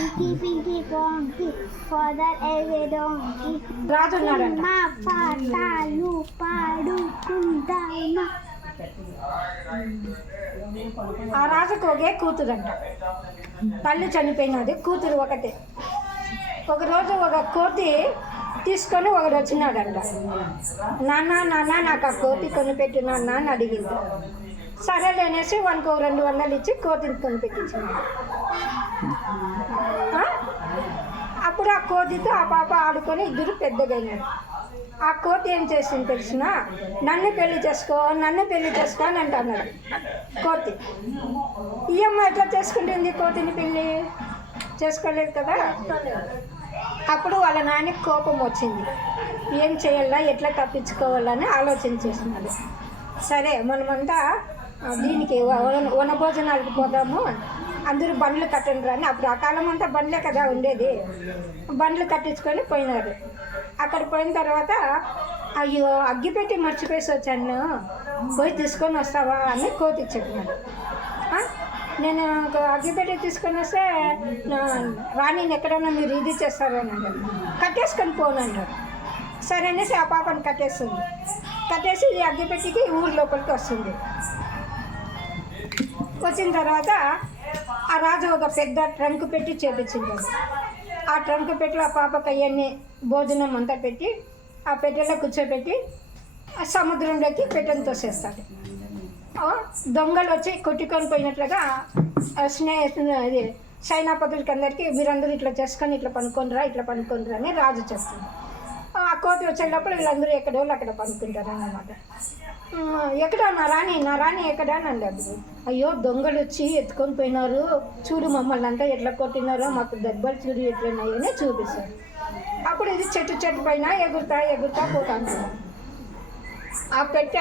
Pinky, Pinky, Ponky, Father every donkey. మా పాటాలు పాడుకుంటామా ఆ రాజుకు ఒకే కూతురంట. తల్లి చనిపోయినది కూతురు ఒకటే. ఒకరోజు ఒక కోతి తీసుకొని ఒకడు వచ్చినాడంట. నాన్న నాన్న నాకు ఆ కోతి కొనిపెట్టు నాన్న అని అడిగింది. సరేలే అనేసి వానికి ఒక రెండు వందలు ఇచ్చి కోతిని కొనిపెట్టించాడు? అప్పుడు ఆ కోతితో ఆ పాప ఆడుకొని ఇద్దరు పెద్దగైనారు. ఆ కోతి ఏం చేసింది తెలిసిన? నన్ను పెళ్ళి చేసుకో నన్ను పెళ్ళి చేసుకో అని అంటున్నాడు. కోతి. ఈ అమ్మ ఎట్లా చేసుకుంటుంది కోతిని పెళ్ళి చేసుకోలేదు కదా? అప్పుడు వాళ్ళ నాన్నకి కోపం వచ్చింది. ఏం చేయాలా ఎట్లా తప్పించుకోవాలని ఆలోచన చేసినాడు సరే మనమంతా దీనికి వ- వన భోజనాలకు పోదాము. అందరూ బండ్లు కట్టండి అని. అప్పుడు ఆ కాలం అంతా బండ్లే కదా ఉండేది. బండ్లు కట్టించుకొని పోయినారు. అక్కడ పోయిన తర్వాత అయ్యో అగ్గిపెట్టి మర్చిపోయేసి వచ్చాను. పోయి తీసుకొని వస్తావా? అని కోతి చెప్పినాడు నేను ఒక అగ్గిపెట్టి తీసుకొని వస్తే రాణి ఎక్కడైనా మీరు ఇది చేస్తారని అన్నాడు కట్టేసుకొని పోను అన్నాడు సరే అనేసి ఆ పాపని కట్టేస్తుంది కట్టేసి ఈ అగ్గిపెట్టికి ఊరి లోపలికి వస్తుంది. వచ్చిన తర్వాత ఆ రాజు ఒక పెద్ద ట్రంక్ పెట్టి చేపించింటాడు ఆ ట్రంక్ పెట్టి ఆ పాపకి అవన్నీ భోజనం అంతా పెట్టి ఆ పెట్టెలో కూర్చోబెట్టి ఆ సముద్రంలోకి పెట్టెను తోసేస్తాడు. దొంగలు వచ్చి కొట్టుకొని పోయినట్లుగా స్నేహితులు అది సైనాపతులకి అందరికీ మీరందరూ ఇట్లా చేసుకొని ఇట్లా పనుకొనిరా ఇట్లా పనుకొనిరా అని రాజు చేస్తుంది ఆ కోతి వచ్చేటప్పుడు వీళ్ళందరూ ఎక్కడ వాళ్ళు అక్కడ పనుకుంటారు అన్నమాట ఎక్కడ నా రాణి నా రాణి ఎక్కడా అని అన్నాడు అయ్యో దొంగలు వచ్చి ఎత్తుకొని పోయినారు. చూడు మమ్మల్ని అంతా ఎట్లా కొట్టినారో మాకు దెబ్బలు చూడు ఎట్లున్నాయని చూపిస్తారు. అప్పుడు ఇది చెట్టు చెట్టు పైన ఎగురుతా ఎగురుతా పోతా ఆ పెట్ట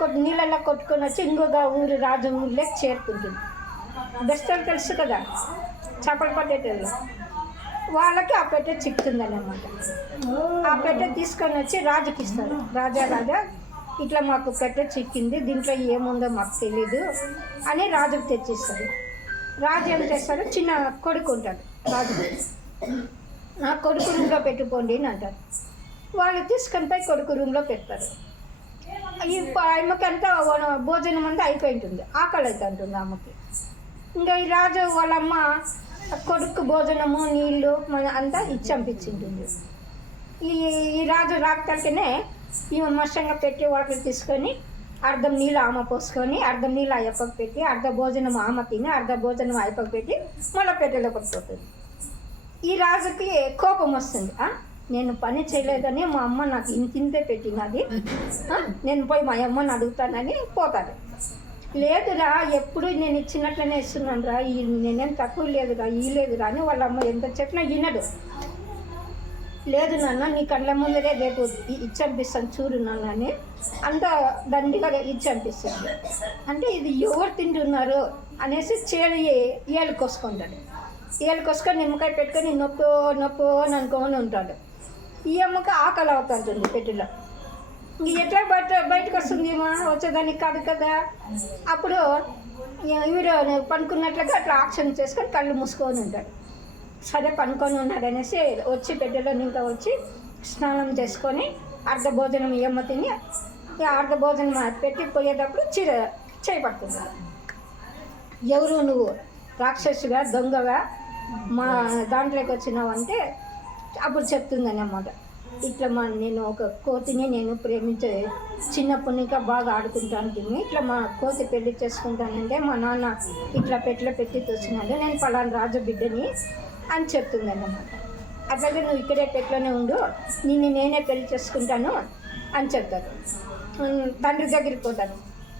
కొద్ది నీళ్ళల్లో కొట్టుకొని వచ్చి ఇంకొక ఊరు రాజు ఊళ్ళోకి చేరుకుంటుంది. బెస్టలు తెలుసు కదా చేపలు పట్టేటోళ్ళు వాళ్ళకి ఆ పెట్టె చిక్కుతుంది అన్నమాట ఆ పెట్టె తీసుకొని వచ్చి రాజుకి ఇస్తారు. రాజా రాజా ఇట్లా మాకు పెట్ట చిక్కింది దీంట్లో ఏముందో మాకు తెలీదు అని రాజుకు తెచ్చిస్తారు రాజు ఏం చేస్తాడు? చిన్న కొడుకు ఉంటాడు రాజు. నా కొడుకు రూమ్లో పెట్టుకోండి అని అంటారు వాళ్ళు తీసుకొని పోయి కొడుకు రూమ్లో పెడతారు. ఈ భోజనం అంతా అయిపోయి ఉంటుంది ఆకలి అయితే ఉంటుంది ఆమెకి. ఇంకా ఈ రాజు వాళ్ళమ్మ కొడుకు భోజనము నీళ్ళు మన అంతా ఇచ్చి పంపించింటుంది. ఈ ఈ రాజు రాకటానికనే ఈమె మష్టంగా పెట్టి వాటర్ తీసుకొని అర్ధం నీళ్ళు ఆమె పోసుకొని అర్ధం నీళ్ళు అయ్యప్పకు పెట్టి అర్ధ భోజనం ఆమె తిని అర్ధ భోజనం అయ్యప్పకు పెట్టి మళ్ళీ పెట్టెలో పడిపోతుంది ఈ రాజుకి కోపం వస్తుంది. నేను పని చేయలేదని మా అమ్మ నాకు ఇంత ఇంతే పెట్టినది. నేను పోయి మా అమ్మని అడుగుతానని పోతాడు లేదురా ఎప్పుడు నేను ఇచ్చినట్లనే ఇస్తున్నాను రా ఈ నేనేం తక్కువ లేదురా ఈ లేదురా అని వాళ్ళ అమ్మ ఎంత చెప్పినా వినడు లేదు నాన్న నీ కళ్ళ ముందరే రేపు ఇచ్చనిపిస్తాను ఇచ్చి పంపిస్తాను చూడు నాన్న అని. అంత దండిగా ఇచ్చి పంపిస్తుంది అంటే ఇది ఎవరు తింటున్నారు అనేసి చేడి ఏలు కోసుకుంటాడు. ఏలు కోసుకొని నిమ్మకాయ పెట్టుకొని నొప్పో నొప్పో అని అనుకోని ఉంటాడు. ఈ అమ్మకి ఆకలి అవుతుంటుంది పెట్టిలో. ఇంక ఎట్లా బయట బయటకు వస్తుంది మా వచ్చేదానికి కాదు కదా. అప్పుడు వీడు పనుకున్నట్లుగా అట్లా ఆక్షన్ చేసుకొని కళ్ళు మూసుకొని ఉంటాడు. సరే పనుకొని ఉన్నాడనేసి వచ్చి పెట్టెలో ఇంకా వచ్చి స్నానం చేసుకొని అర్ధ భోజనం తిని ఇక అర్ధ భోజనం పెట్టి పోయేటప్పుడు చీర చేయి ఎవరు నువ్వు? రాక్షసుగా దొంగగా మా దాంట్లోకి వచ్చినావు అంటే అప్పుడు చెప్తుంది అన్నమాట ఇట్లా మా నేను ఒక కోతిని నేను ప్రేమించే చిన్నప్పటి నుంచి బాగా ఆడుకుంటాను తిని ఇట్లా మా కోతి పెళ్ళి చేసుకుంటానంటే మా నాన్న ఇట్లా పెట్ల పెట్టి తెచ్చినాడు నేను పలానా రాజు బిడ్డని అని చెప్తుంది అన్నమాట అట్లాగే నువ్వు ఇక్కడే పెట్లోనే ఉండు నిన్ను నేనే పెళ్ళి చేసుకుంటాను అని చెప్తారు. తండ్రి దగ్గరికి పోతాను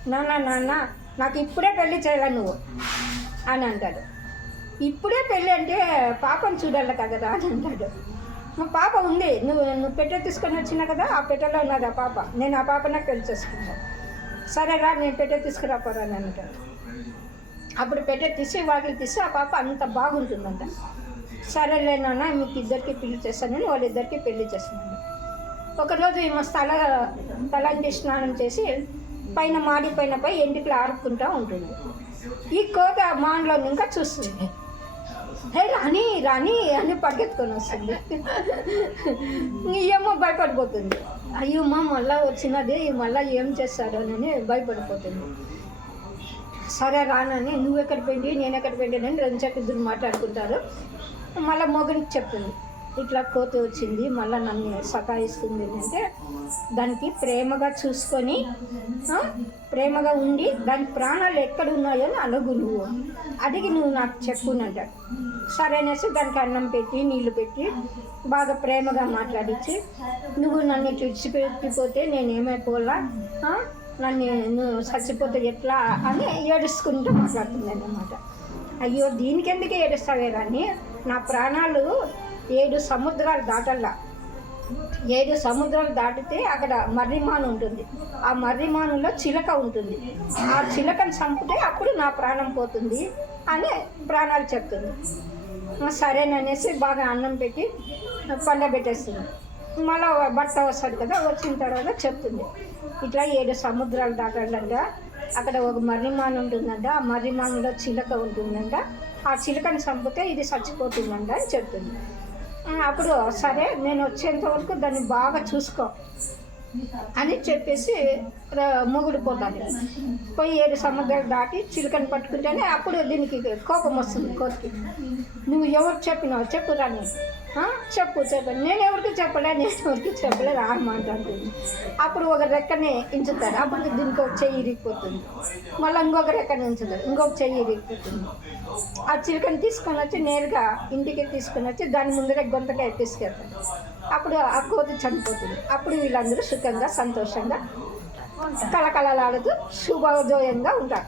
నాన్న నాన్న నాకు ఇప్పుడే పెళ్ళి చేయాలి నువ్వు? అని అంటాడు ఇప్పుడే పెళ్ళి అంటే పాపను చూడాలి కదా అని అంటాడు మా పాప ఉంది నువ్వు నువ్వు పెట్టె తీసుకొని వచ్చినా కదా ఆ పెట్టెలో ఉన్నది ఆ పాప. నేను ఆ పాపనే పెళ్ళి చేసుకుంటాను సరే రా నేను పెట్టె తీసుకురాపోరా అంటాడు అప్పుడు పెట్టె తీసి వాకిలు తీసి ఆ పాప అంత బాగుంటుందంట. సరేలే నాన్న మీకు ఇద్దరికి పెళ్ళి చేస్తానని వాళ్ళిద్దరికి పెళ్ళి చేస్తున్నాను. ఒకరోజు ఈమె తల తలంటి స్నానం చేసి పైన మాడి పైన పై ఎంటికలు ఆడుకుంటూ ఉంటుంది. ఈ కోత మాన్లో ఇంకా చూస్తుంది. హే రాణి రాణి అని పరిగెత్తుకొని వస్తుంది. ఏమో భయపడిపోతుంది. అయ్యో మా వచ్చినదే వచ్చినది ఏం చేస్తారు అని భయపడిపోతుంది. సరే రానని నువ్వు ఎక్కడ పెండి నేను ఎక్కడ పెండి అని రెండు ఇద్దరు మాట్లాడుకుంటారు. మళ్ళీ మొగనికి చెప్పింది. ఇట్లా కోత వచ్చింది మళ్ళీ నన్ను సతాయిస్తుంది అంటే దానికి ప్రేమగా చూసుకొని ప్రేమగా ఉండి దాని ప్రాణాలు ఎక్కడ ఉన్నాయో అని అడుగు నువ్వు. అడిగి నువ్వు నాకు చెప్పునంట సరే అనేసి దానికి అన్నం పెట్టి నీళ్ళు పెట్టి బాగా ప్రేమగా మాట్లాడించి నువ్వు నన్ను ఇట్లా విడిచిపెట్టిపోతే నేను ఏమైపోలా నన్ను నువ్వు చచ్చిపోతే ఎట్లా అని ఏడుచుకుంటూ మాట్లాడుతుంది అన్నమాట అయ్యో దీనికెందుకే ఏడుస్తావే కానీ నా ప్రాణాలు ఏడు సముద్రాలు దాటల్లా. ఏడు సముద్రాలు దాటితే అక్కడ మర్రిమాను ఉంటుంది. ఆ మర్రిమానులో చిలక ఉంటుంది. ఆ చిలకను చంపితే అప్పుడు నా ప్రాణం పోతుంది అని ప్రాణాలు చెప్తుంది. సరేననేసి బాగా అన్నం పెట్టి పండబెట్టేస్తుంది. మళ్ళీ భర్త వస్తాడు కదా వచ్చిన తర్వాత చెప్తుంది. ఇట్లా ఏడు సముద్రాలు దాటాలంట అక్కడ ఒక మర్రిమాన్ ఉంటుందంట. ఆ మర్రిమానులో చిలక ఉంటుందంట. ఆ చిలకని చంపితే ఇది చచ్చిపోతుందంట అని చెప్తుంది. అప్పుడు సరే నేను వచ్చేంత వరకు దాన్ని బాగా చూసుకో అని చెప్పేసి మొగుడు పోతాడు. పోయి ఏడు సముద్రాలు దాటి చిలుకని పట్టుకుంటేనే అప్పుడు దీనికి కోపం వస్తుంది కోతికి. నువ్వు ఎవరు చెప్పినావు చెప్పురా నేను చెప్పు చెప్పు. నేను ఎవరికి చెప్పలే నేను ఎవరికి చెప్పలే రామంటుంది అప్పుడు ఒక రెక్కని ఇంచుతారు. అప్పుడు దీనికి ఒక చెయ్యి ఇరిగిపోతుంది. మళ్ళీ ఇంకొక రెక్కని ఉంచుతారు ఇంకొక చెయ్యి ఇరిగిపోతుంది. ఆ చిలుకని తీసుకొని వచ్చి నేరుగా ఇంటికి తీసుకొని వచ్చి దాని ముందర గొంతకాయ తీసుకెళ్తారు. అప్పుడు ఆ కోతి చనిపోతుంది. అప్పుడు వీళ్ళందరూ సుఖంగా సంతోషంగా కలకలలాడుతూ శుభోదయంగా ఉంటారు.